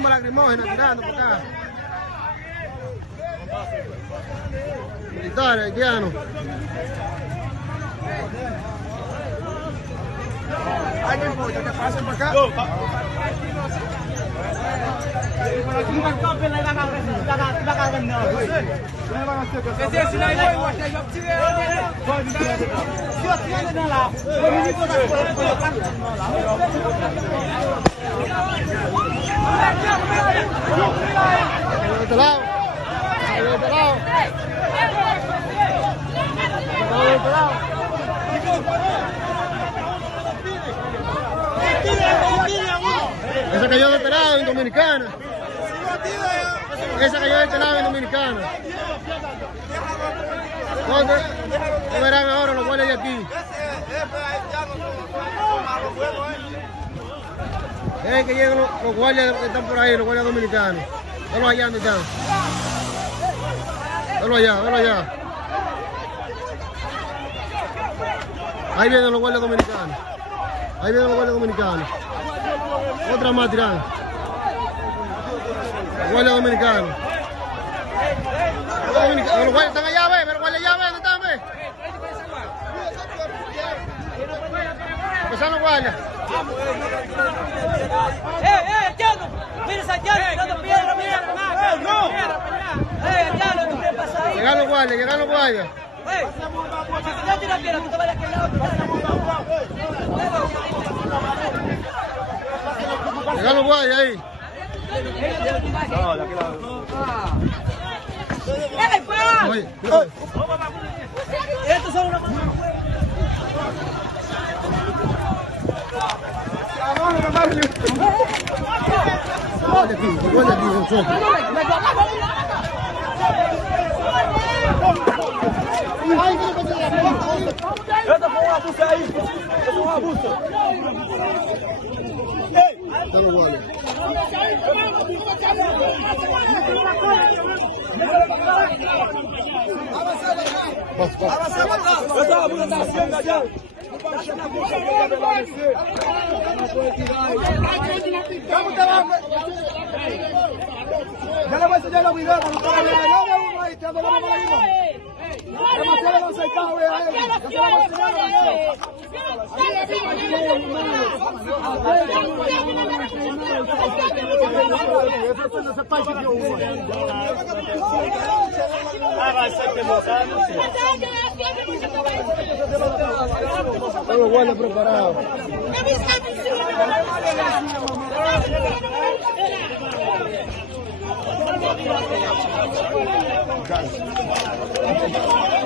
bomba lacrimógena tirando por acá. Militares, haitianos. Ay, no importa, que pasen por acá. Esa cayó de este lado en Dominicana. Esa cayó de este lado en Dominicana. ¿Dónde verán ahora los guardias de aquí? Es que llegan los guardias que están por ahí, los guardias dominicanos. Velo allá donde están. Velo allá, velo allá. Ahí vienen los guardias dominicanos. Ahí vienen los guardias dominicanos. Otra más tirando. Los guardias dominicanos. Los guardias están allá, ve. Los guardias allá, ve. ¿Dónde están, ve? Empezando los guardias. Haitiano! Mira ese haitiano tirando piedra, mira. Haitiano, ¿tú qué pasa ahí? Llegan los guardias, llegan los guardias. Si tú no tiras piedra, tú te vas a aquel lado. Llegan los guardias ahí. Estos son una mano. Esto fue un abuso ahí. Esto fue un abuso. Están los guardias. Esto abuso está haciendo allá. Ya le voy a enseñar los videos cuando ustedes vean. Yo veo uno ahí, te ando la mano ahí. Demasiado aceitado, vea a él. Yo se lo voy a enseñar. Están los guardias preparados. Gracias.